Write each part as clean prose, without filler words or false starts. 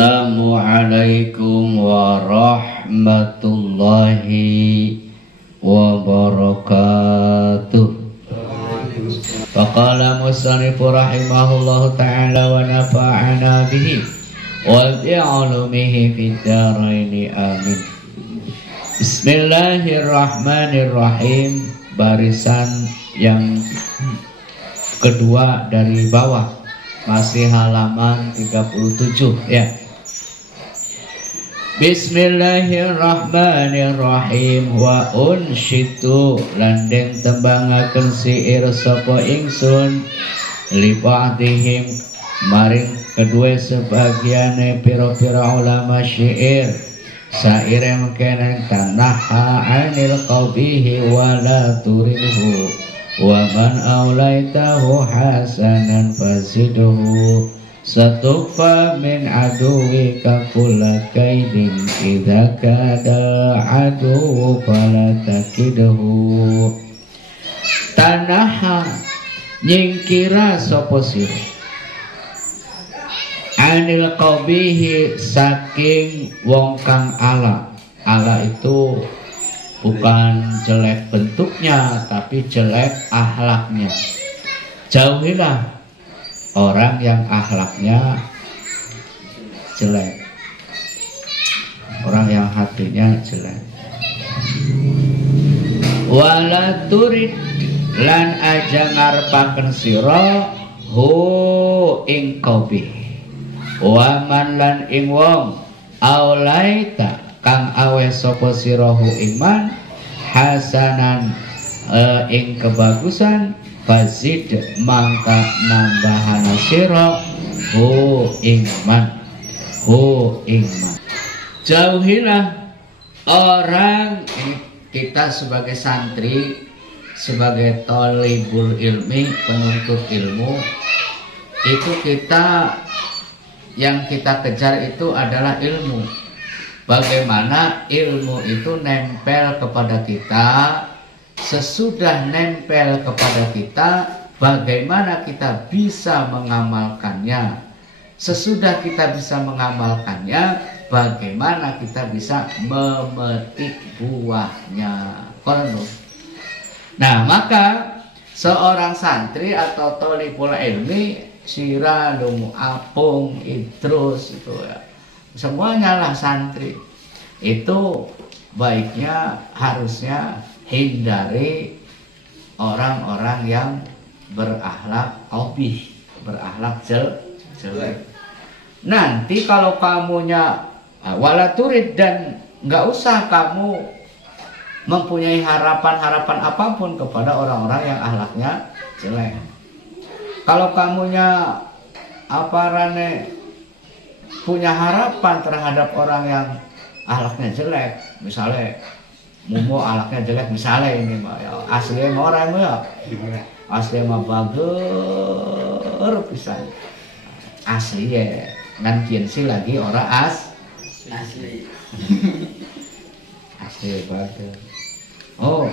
Assalamualaikum warahmatullahi wabarakatuh. Faqala musannif rahimahullahu ta'ala wa nafa'ana bihi wa bi'ulumihi fid dharaini amin. Bismillahirrahmanirrahim. Barisan yang kedua dari bawah, masih halaman 37 ya. Bismillahirrahmanirrahim. Wa unshitu landeng tembangaken siir sapa ingsun li ba'dihim maring kedua sebagiane pira-pira ulama syair saire mengkenen tanaha anil qabihi wa la turinhu wa man aulaitahu hasanan fazidhu satukfa min aduwika kulla kaidin idza kada adu fala takidhu. Tanaha nyingkira sapa sira anil qabihi saking wong kang ala. Ala itu bukan jelek bentuknya tapi jelek akhlaknya. Jauhilah orang yang akhlaknya jelek, orang yang hatinya jelek. Wala turid lan aja ngarepaken sira hu ing qabih wa man lan ing wong aulaita kang awe sapa sira hu iman hasanan ing kebagusan fazid mangka nambahana sira hu iman. Jauhilah orang kita sebagai santri, sebagai thalibul ilmi, penuntut ilmu, itu kita yang kita kejar itu adalah ilmu. Bagaimana ilmu itu nempel kepada kita. Sesudah nempel kepada kita, bagaimana kita bisa mengamalkannya. Sesudah kita bisa mengamalkannya, bagaimana kita bisa memetik buahnya. Nah, maka seorang santri atau thalibul ilmi, sira, lumu, apung, idrus itu ya, semuanya lah santri. Itu baiknya harusnya hindari orang-orang yang berakhlak qabih, berakhlak jelek. Nanti kalau kamunya wala turid dan nggak usah kamu mempunyai harapan-harapan apapun kepada orang-orang yang akhlaknya jelek. Kalau kamunya punya harapan terhadap orang yang akhlaknya jelek, misalnya mumu alaknya jelek, misalnya ini mah ya, aslinya mah orang ya, aslinya mah bager pisan, asli ya, kan kian sih lagi orang asli bager. Oh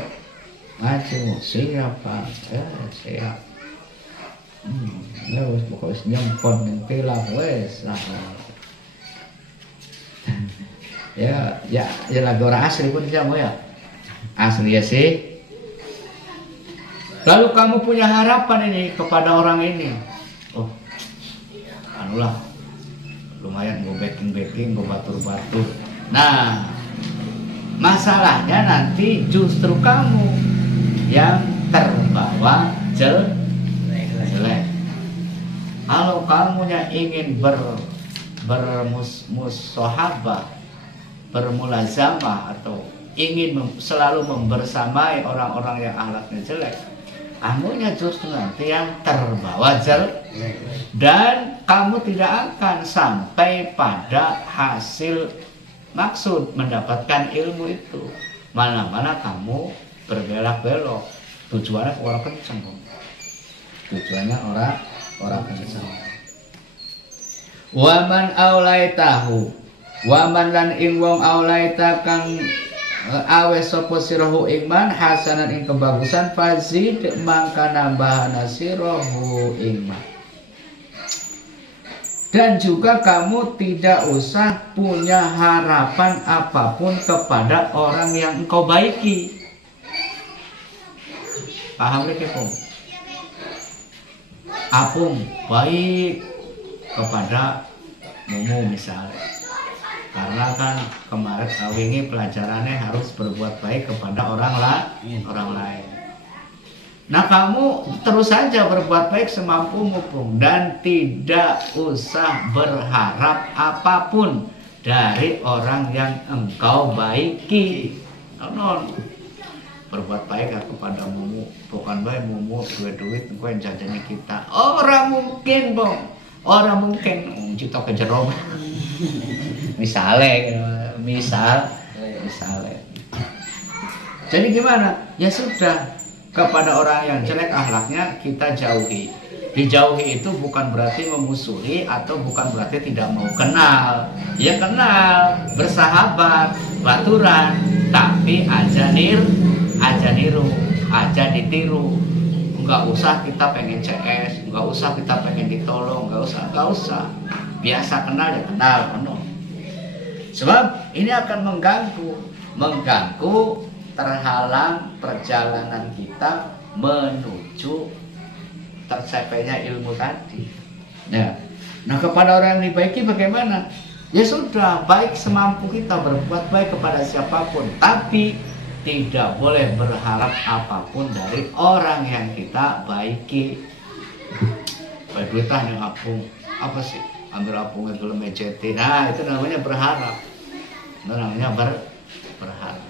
ngaco siapa siap wes pokoknya nyempon nempel wes lah. Ya lagu orang asli pun siapa ya, asli ya sih. Lalu kamu punya harapan ini kepada orang ini, oh anulah lumayan gue backing gue batur. Nah masalahnya nanti justru kamu yang terbawa jelek. Kalau kamunya ingin bermusahabah, bermulazamah atau ingin selalu membersamai orang-orang yang akhlaknya jelek, kamunya justru nanti yang terbawa jelek dan kamu tidak akan sampai pada hasil maksud mendapatkan ilmu itu. Mana-mana kamu berbelok-belok, tujuannya orang kenceng, tujuannya orang kenceng. Waman aulaitahu, waman lan ing wong aulaita kang awe sapa sirahu iman hasanan ing kebagusan fazid mangka nambahana sirahu iman. Dan juga kamu tidak usah punya harapan apapun kepada orang yang engkau baiki. Paham lagi Pung? Apung baik kepada Mumu misalnya. Karena kan kemarin wingi pelajarannya harus berbuat baik kepada orang lain. Nah kamu terus saja berbuat baik semampumu Pung, dan tidak usah berharap apapun dari orang yang engkau baiki. Non berbuat baik kepada Mumu, bukan baik Mumu duit engkau yang jajani kita. Orang mungkin Bang, orang mungkin cipta kejerom. Misalnya. Jadi gimana? Ya sudah. Kepada orang yang jelek akhlaknya kita jauhi. Dijauhi itu bukan berarti memusuhi atau bukan berarti tidak mau kenal. Ya kenal, bersahabat, baturan, tapi aja niru, aja ditiru. Enggak usah kita pengen CS, enggak usah kita pengen ditolong, enggak usah. Biasa kenal ya kenal, penuh. Sebab ini akan mengganggu terhalang perjalanan kita menuju tercapainya ilmu tadi. Nah kepada orang yang dibaiki bagaimana? Ya sudah, baik semampu kita berbuat baik kepada siapapun, tapi tidak boleh berharap apapun dari orang yang kita baiki. Baik duitah yang apung, apa sih? Ambil apungnya dulu mejeti. Nah itu namanya berharap. Itu namanya berharap.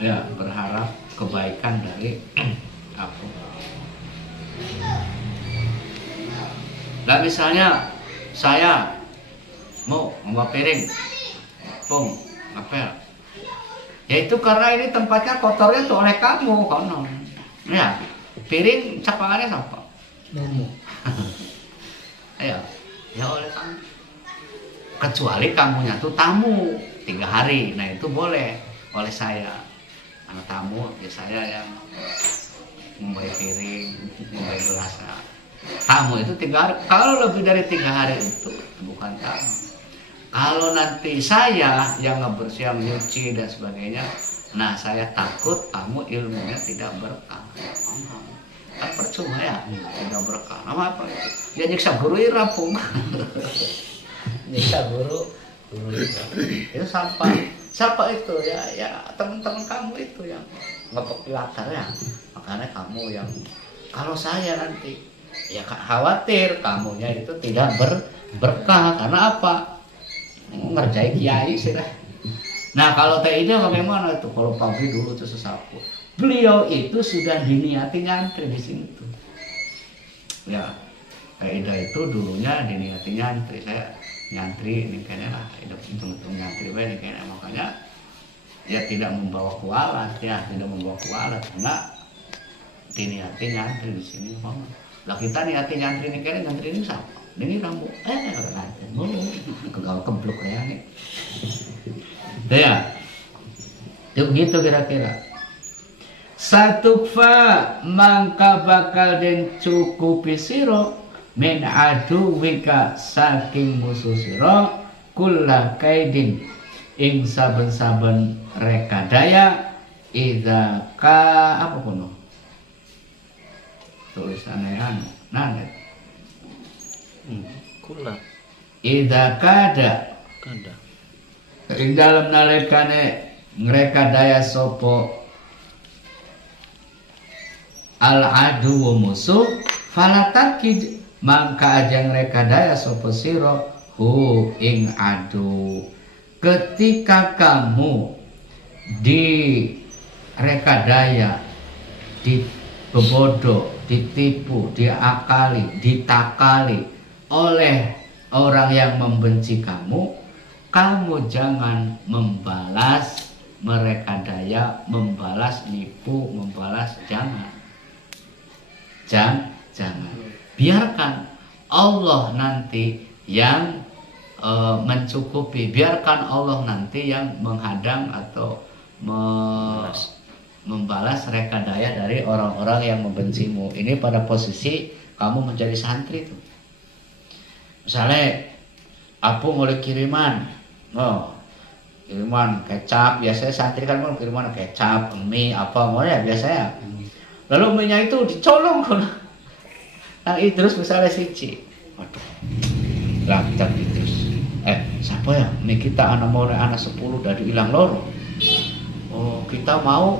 Ya, berharap kebaikan dari aku. Nah misalnya saya mau bawa piring, Pung, ngapel. Ya itu karena ini tempatnya kotornya tuh oleh kamu, konon. Ya, piring capangannya siapa? Mumu. Ya oleh kamu. Kecuali kamunya tuh tamu 3 hari, nah itu boleh oleh saya. Anak tamu ya saya yang membawa piring, membawa gelas. Tamu itu 3 hari. Kalau lebih dari 3 hari itu bukan tamu. Kalau nanti saya yang ngebersih, nyuci dan sebagainya, nah saya takut kamu ilmunya tidak berkah. Kan percuma ya, tidak berkah. Nama apa itu? Ya nyiksa guru rampung. Nyiksa guru itu siapa itu ya teman-teman kamu itu yang ngepek latar ya. Makanya kamu yang kalau saya nanti ya khawatir kamunya itu tidak berkah karena apa? Ngerjain kiai sih dah. Nah kalau Teh Ida bagaimana tuh? Kalau pabrik dulu tuh sesapu, beliau itu sudah diniati nyantri di sini tuh. Ya Teh Ida itu dulunya diniati nyantri, saya nyantri ini kayaknya lah, hitung-hitung nyantri ini kayaknya, makanya ya tidak membawa kualat tidak membawa kualat karena diniati nyantri di sini. Lah kita niati nyantri ini kayaknya, nyantri ini siapa? Ini kamu kegal keblok ya nih. Ya, itu gitu kira-kira. Satukfa mangka bakal den cukupi siro min aduwika saking musuh siro kulla kaidin ing saben-saben rekadaya idza ka apa kuno tulisannya nanet kula idza kada ing dalam nalikane ngrekadaya sapa al adu musuh falatakid mangka aja ngrekadaya sapa sira hu ing adu. Ketika kamu di rekadaya, dibebodoh, ditipu, diakali, ditakali oleh orang yang membenci kamu, kamu jangan membalas merekadaya, membalas nipu, membalas jangan. Jangan. Biarkan Allah nanti yang mencukupi, biarkan Allah nanti yang menghadang atau membalas rekadaya dari orang-orang yang membencimu. Ini pada posisi kamu menjadi santri tuh. Misalnya Apu mulai kiriman, kiriman kecap, biasanya santri kan mau kiriman kecap, mie apa mau ya biasanya. Lalu mie-nya itu dicolong nang Idrus misalnya siji. Waduh. Lancar Idrus. Siapa ya? Ini kita anak 10 dari hilang loro. Oh, kita mau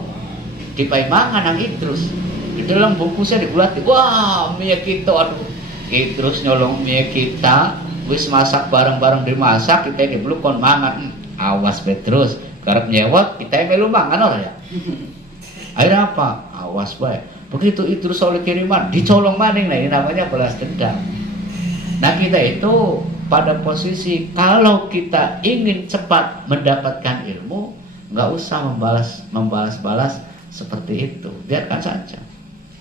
dipaimangan nang Idrus. Di dalam bungkusnya dibulati. Wah, mie kita aduh. Idrus nyolong mie kita. Wis masak bareng-bareng dimasak, kita dibeluk kon mangan. Awas Petrus, karep nyewot, kita melu mangan ora ya. Akhirnya apa? Awas bae. Begitu Idrus oleh kiriman, dicolong maning. Nah, ini namanya balas dendam. Nah, kita itu pada posisi kalau kita ingin cepat mendapatkan ilmu, nggak usah membalas seperti itu. Biarkan saja.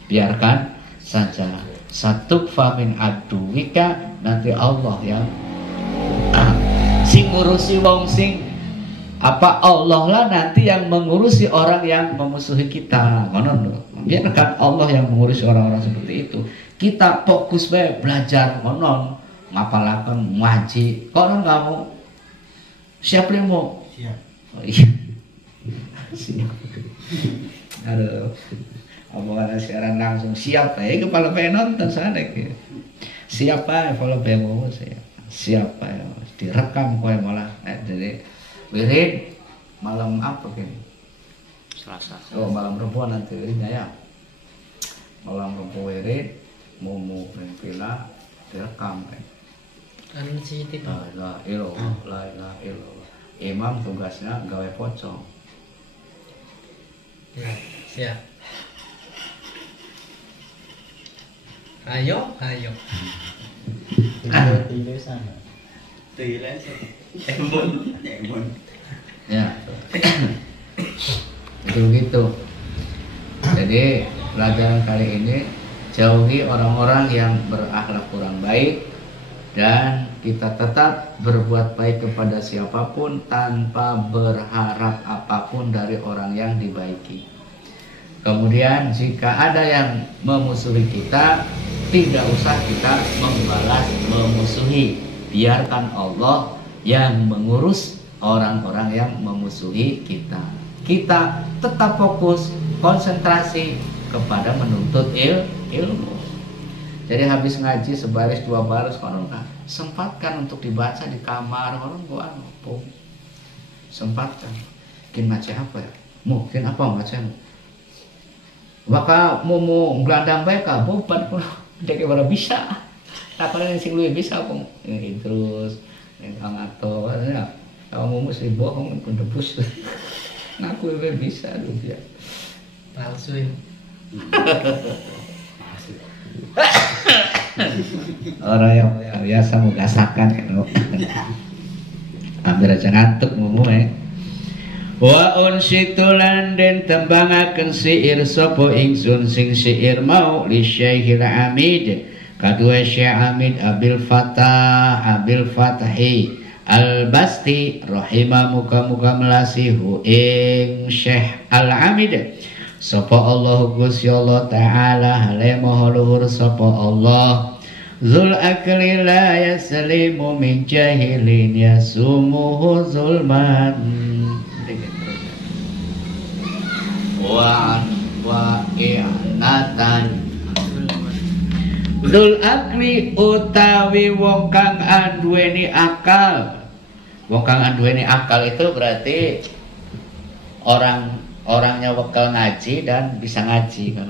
Biarkan saja. Satukfa min aduwika, nanti Allah yang sing ngurusi wong sing Allah lah nanti yang mengurusi orang yang memusuhi kita. Biarkan Allah yang mengurusi orang-orang seperti itu. Kita fokus belajar ngapalakan ngaji. Konon kamu siap lemo? Siap. Oh iya. Siap. Aduh. Omongan sekarang langsung siap ya kepala pengen nonton sana gitu. Siapa kalau pengen saya siapa ya direkam kau malah jadi wirid malam apa gini Selasa. Oh malam Rabu nanti wiridnya ya malam Rabu wirid mau pila direkam kan. Anu sih tipe. La ilaha illallah. Imam tugasnya gawe pocong. Ya siap. Ayo. Tiga sana. Tiga Embon. Ya. Begitu. Jadi pelajaran kali ini jauhi orang-orang yang berakhlak kurang baik dan kita tetap berbuat baik kepada siapapun tanpa berharap apapun dari orang yang dibaiki. Kemudian jika ada yang memusuhi kita, tidak usah kita membalas memusuhi. Biarkan Allah yang mengurus orang-orang yang memusuhi kita. Kita tetap fokus, konsentrasi kepada menuntut ilmu. Jadi habis ngaji sebaris 2 baris konon sempatkan untuk dibaca di kamar konon gua sempatkan. Mungkin baca apa ya? Mungkin apa bacaan? Maka mau gelandang baik boban pun dek ora bisa. Tak kalian sing luwih bisa kok ini terus yang ngato ya. Kalau mau mesti bohong pun debus. Ngaku bisa lu dia. Palsuin. Orang yang biasa mau gasakan kan. Hampir aja ngantuk ngomong Wa unsitulan den tembangaken siir sapa ingsun sing siir mau li Syekhil Amid kadua Syekh Amid Abil Fatahi Al-Basti rahimah muka-muka melasihu ing Syekh Al-Amid sapa Allah Gusti Allah taala hale maha luhur sapa Allah Zul akli la yaslimu min jahilin yasumuhu zulman wa i'natan Dul akli utawi wong kang anduweni akal. Wong kang anduweni akal itu berarti orangnya bekal ngaji dan bisa ngaji kan.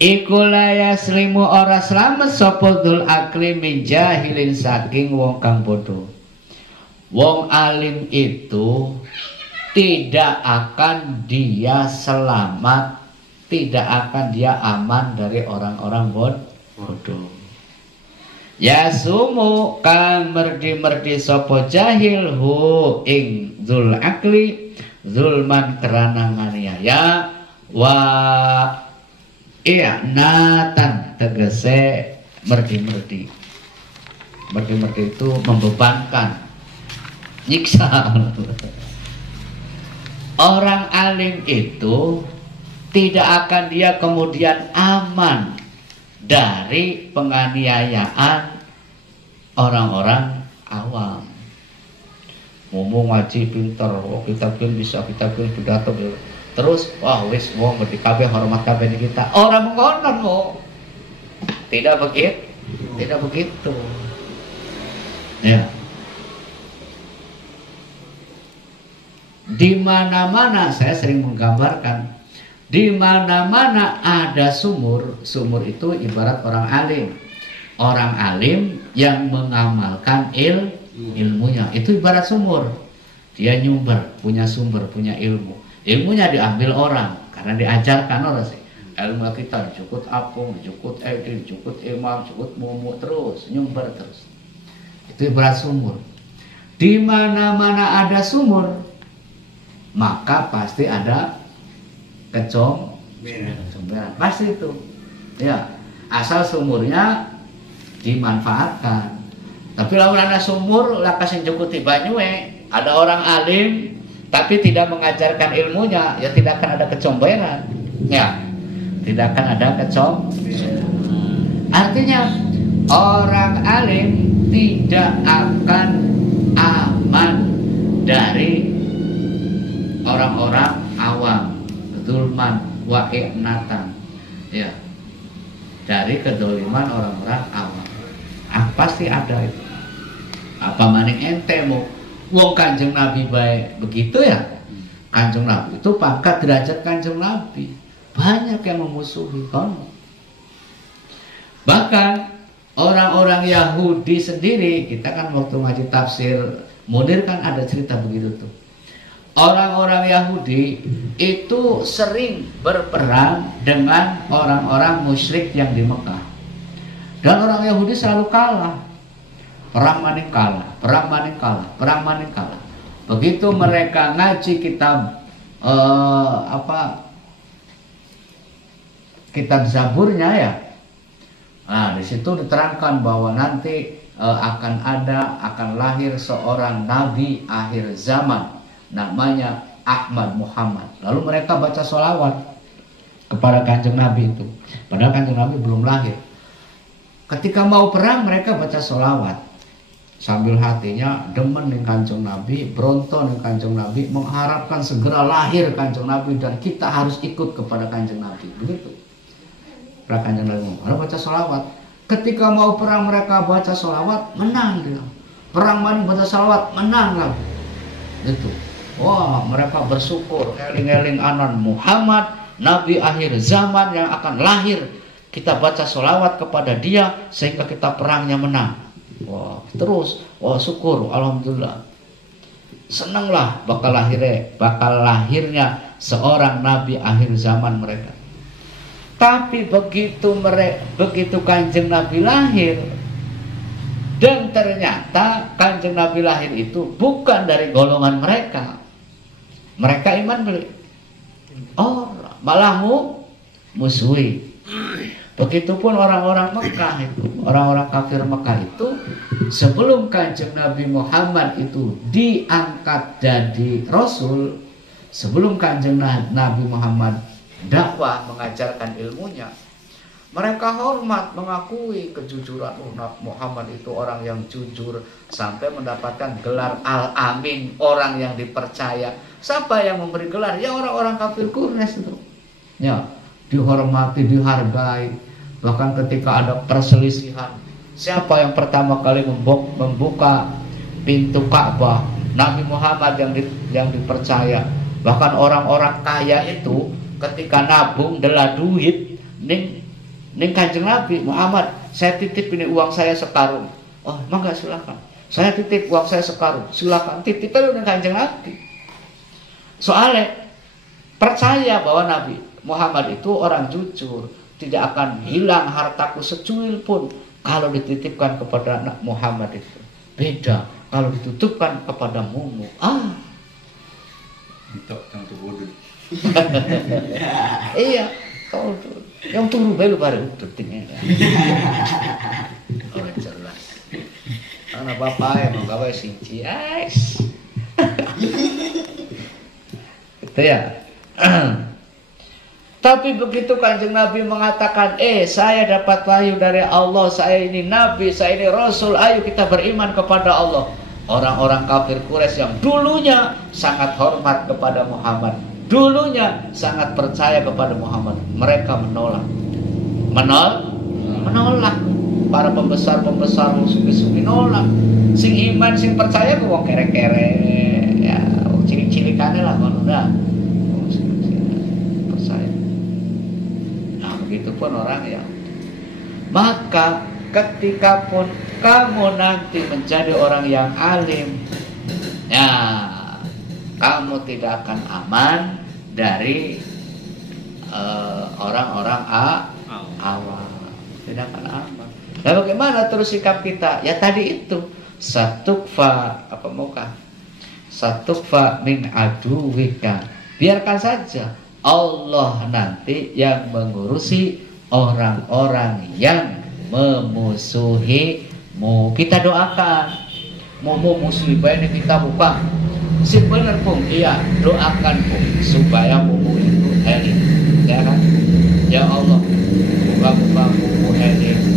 Iku la yaslimu ora slamet sapa dul akli min jahilin saking wong kang bodoh. Wong alim itu tidak akan dia selamat, tidak akan dia aman dari orang-orang bodoh. Yasumu kang merdi-merdi sapa jahil hu ing zul akli zulman kerana nganiaya wa i'natan tegese merdi-merdi. Merdi-merdi itu membebankan, nyiksa. Orang alim itu tidak akan dia kemudian aman dari penganiayaan, orang-orang awam. Ngomong ngaji pinter, oh kita pun bisa, kita pun pidato. Terus, wah wis wong ngerti kabeh hormat kabeh di kita. Orang mengonon kok. Tidak begitu. Tidak begitu. Ya. Di mana-mana saya sering menggambarkan, di mana-mana ada sumur, sumur itu ibarat orang alim. Orang alim yang mengamalkan ilmunya, itu ibarat sumur. Dia nyumber, punya sumber, punya ilmu. Ilmunya diambil orang karena diajarkan orang sih. Ilmu kita dicukut apung, dicukut edi, dicukut imam, dicukut mumu, terus nyumber terus. Itu ibarat sumur. Di mana-mana ada sumur, maka pasti ada kecomberan. Pasti itu. Ya, asal sumurnya dimanfaatkan. Tapi lamun ada sumur lah kasih cukuti banyue, ada orang alim tapi tidak mengajarkan ilmunya, ya tidak akan ada kecomberan. Ya. Tidak akan ada kecomberan. Artinya orang alim tidak akan aman dari orang-orang awam, zulman wa i'natan. Ya. Dari kedoliman orang-orang awam. Pasti ada itu. Apa maning ente mau wong Kanjeng Nabi baik begitu ya? Kanjeng Nabi itu pangkat derajat Kanjeng Nabi. Banyak yang memusuhi kamu. Bahkan orang-orang Yahudi sendiri, kita kan waktu ngaji tafsir Munir kan ada cerita begitu tuh. Orang-orang Yahudi itu sering berperang dengan orang-orang musyrik yang di Mekah. Dan orang Yahudi selalu kalah. Perang maning kalah, perang maning kalah, perang maning kalah. Begitu mereka ngaji kitab kitab Zaburnya ya. Nah, di situ diterangkan bahwa nanti akan lahir seorang nabi akhir zaman namanya Ahmad Muhammad. Lalu mereka baca sholawat kepada Kanjeng Nabi itu. Padahal Kanjeng Nabi belum lahir. Ketika mau perang mereka baca sholawat sambil hatinya demen dengan Kanjeng Nabi, beronton dengan Kanjeng Nabi, mengharapkan segera lahir Kanjeng Nabi dan kita harus ikut kepada Kanjeng Nabi. Begitu. Kanjeng Nabi baca sholawat. Ketika mau perang mereka baca sholawat, menang dia. Perang mana baca sholawat, menang lagi. Itu. Wah, mereka bersyukur. Eling-eling anan Muhammad, Nabi akhir zaman yang akan lahir. Kita baca sholawat kepada dia sehingga kita perangnya menang. Wah, terus, wah syukur, alhamdulillah. Senanglah bakal lahirnya seorang Nabi akhir zaman mereka. Tapi begitu Kanjeng Nabi lahir, dan ternyata Kanjeng Nabi lahir itu bukan dari golongan mereka. Mereka iman beli. Oh, malah musuhi. Begitupun orang-orang Mekah itu, orang-orang kafir Mekah itu, sebelum Kanjeng Nabi Muhammad itu diangkat jadi Rasul, sebelum Kanjeng Nabi Muhammad dakwah mengajarkan ilmunya, mereka hormat mengakui kejujuran Nabi Muhammad itu orang yang jujur sampai mendapatkan gelar Al-Amin, orang yang dipercaya. Siapa yang memberi gelar? Ya orang-orang kafir Quraisy itu. Ya, dihormati, dihargai. Bahkan ketika ada perselisihan, siapa yang pertama kali membuka pintu Ka'bah? Nabi Muhammad yang dipercaya. Bahkan orang-orang kaya itu ketika nabung dela duit ning Kanjeng Nabi Muhammad, saya titip ini uang saya sekarung. Oh, mangga silakan. Saya titip uang saya sekarung. Silakan titip aja ning Kanjeng Nabi. Soalnya percaya bahwa Nabi Muhammad itu orang jujur, tidak akan hilang hartaku secuil pun kalau dititipkan kepada anak Muhammad itu. Beda kalau ditutupkan kepada mumu. Untuk tentu bodoh. Iya, yang turu baru detiknya. Orang jelas. Karena bapak yang mau gawe sinci, itu ya. Tapi begitu Kanjeng Nabi mengatakan, saya dapat wahyu dari Allah, saya ini Nabi, saya ini Rasul, ayo kita beriman kepada Allah. Orang-orang kafir Quraisy yang dulunya sangat hormat kepada Muhammad, dulunya sangat percaya kepada Muhammad, mereka menolak. Menolak. Para pembesar-pembesar sufi-sufi nolak. Sing iman, sing percaya ku wong kere-kere, ya cilik-cilikane lah ngono dah. Percaya. Nah, begitupun orang ya. Maka ketika pun kamu nanti menjadi orang yang alim, ya kamu tidak akan aman dari orang-orang awam. Tidak akan aman. Nah, bagaimana terus sikap kita? Ya tadi itu, satukfa min aduwika. Biarkan saja Allah nanti yang mengurusi orang-orang yang memusuhimu. Kita doakan. Mau musibah ini kita buka. Si benar pun, iya doakan pun supaya mumu itu eling, ya kan? Ya Allah, moga-moga mumu eling.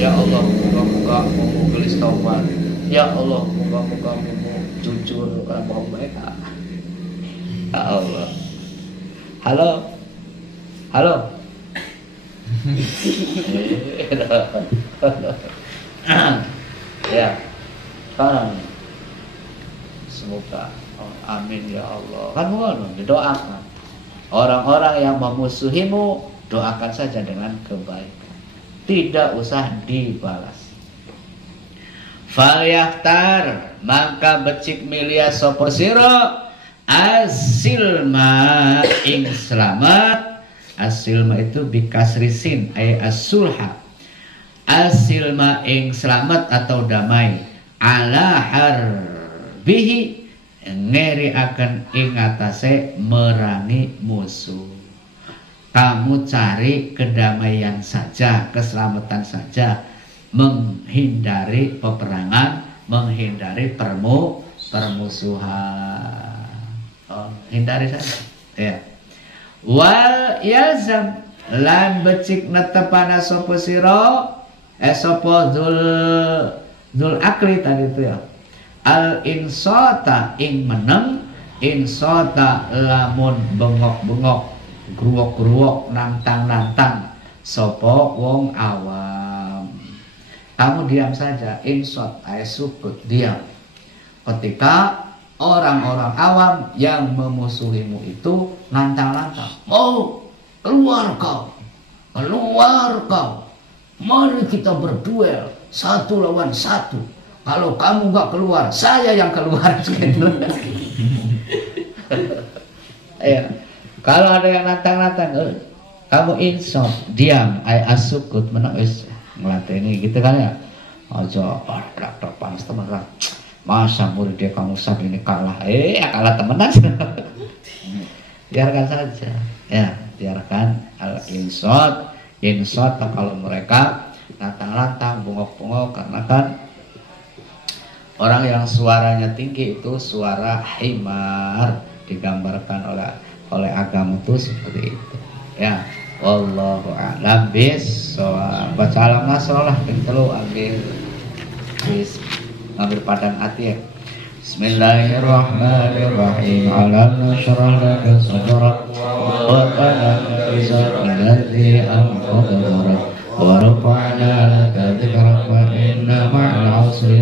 Ya Allah, moga-moga mumu gelis taubat. Ya Allah, moga-moga mumu jujur mau baik. Ya Allah. Halo. Ya. Semoga amin ya Allah. Kan ngono didoakan. Orang-orang yang memusuhimu doakan saja dengan kebaikan. Tidak usah dibalas. Falyaftar, maka becik milia sapa sira asilma ing selamat. Asilma itu bikasrisin ay as-sulha. Asilma ing selamat atau damai. Ala harbihi ngeri akan ing atase merangi musuh. Kamu cari kedamaian saja, keselamatan saja, menghindari peperangan, menghindari permusuhan. Hindari saja. Ya. Wal yazam lan becik netepana sapa sira sapa dzul akli tadi itu ya. Al insata ing meneng, insata lamun bengok-bengok, gruwok-gruwok, nantang-nantang sapa wong awam. Kamu diam saja, insot ay sukut, diam. Ketika orang-orang awam yang memusuhimu itu nantang-nantang, keluar kau, mari kita berduel 1 lawan 1. Kalau kamu gak keluar, saya yang keluar. Ya. Kalau ada yang nantang-nantang, kamu insot, diam, ay asukut, menangis, ngelatih gitu kan ya. Aja, panas teman-teman. Masa murid dia kamu saat ini kalah, kalah temenan. Biarkan saja, ya, biarkan al insot kalau mereka nantang-nantang, bungok-bungok, karena kan orang yang suaranya tinggi itu suara himar, digambarkan oleh agama itu seperti itu. Ya, wallahu a'lam bissawab. Baca alam nasrullah telu ambil padang hati ya. Bismillahirrahmanirrahim. Alam nashrah laka sadrak wa wada'na alladhi anqadha dhahrak wa rafa'na laka dhikrak wa inna ma'al 'usri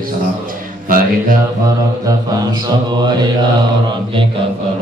yusra fa idza faragta fansab wa ila rabbika farghab.